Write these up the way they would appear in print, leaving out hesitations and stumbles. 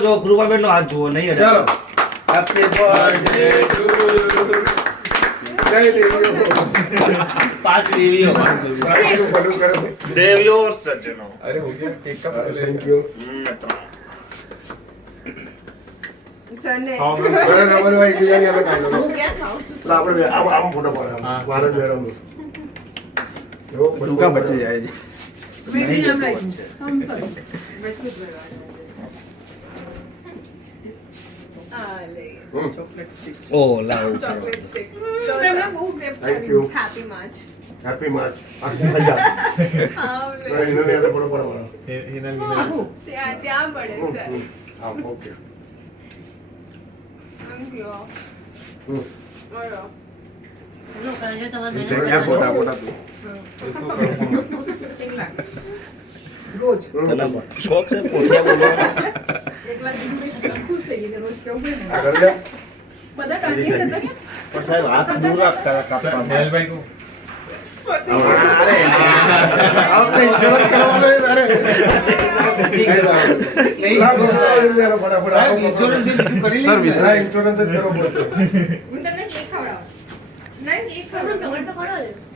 જો કૃપાબેન નો હાથ જુઓ નહીં ચલો હેપી બર્થડે ટુ જય દેવીઓ પાંચ દેવીઓ બાળકનું ભલું કરો દેવીઓ સજ્જનો અરે हो गया केक का થેન્ક યુ સને બરાબર અમારે ભાઈ બીજાની અમે કાઢો હું ક્યાં ખાઉં એટલે આપણે આમ ફોટો પાડે વારન મેડમ એવો तू का बच्चे जाए जी બેબી નામ રાખ્યું હમ સોરી મજબૂત બનવાનું આ લે ઓ લાવ ચોકલેટ સ્ટિક તો મેં બહુ grape Thank you. Happy March happy March અહીંયા હા એને યાદ ફોટો પાડવાનો हिनल ત્યાં પડે સર હા ઓકે થેન્ક યુ હમ બરો क्या फोटा फोटा तू રોજ શોખ છે પોઠિયા બોલવાનો એકલા દીદી ખુશ થઈ ગઈ રોજ કેવું હોય ને આગળ લે બધા ટાંકી છે તો કે પણ સાહેબ હાથ દૂર રાખતા કાપવા हेल भाई को અરે આવતે ઇન્સ્યોરન્સ કરવાનો છે અરે ફટાફટ સાહેબ ઇન્સ્યોરન્સ કરી सर्विस હા ઇન્સ્યોરન્સ જ કરવો પડશે હું તમને કેક ખવડાવું નહીં કેક ખવડાવું તો ખવડાવો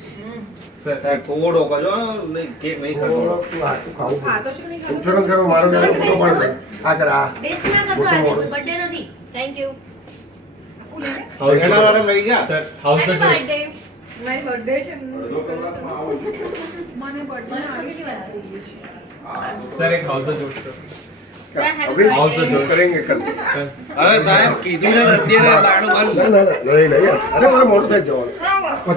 સાહેબ થોડો કજો નહીં કેક નહીં કરવો તું હાથું ખાવું ખાતો છે કે નહીં ખાતો ઇન્સ્યોરન્સ કરો મારો નામ ફોટો પાડો આ કર આ બેસ્ટ ના કરતો આજે કોઈ બર્થડે નથી થેન્ક યુ એના વાળા લઈ ગયા sir house the happy birthday મારી બર્થડે છે મને બર્થડે મને કેટલી વાર આવી सर एक हाउस द जोश करो अभी हाउस द जोश करेंगे कल અરે સાહેબ કીધું ને અત્યારે લાડુ બંધ ના ના ના નહીં નહીં અરે મારે મોડું થઈ જવાનું પછી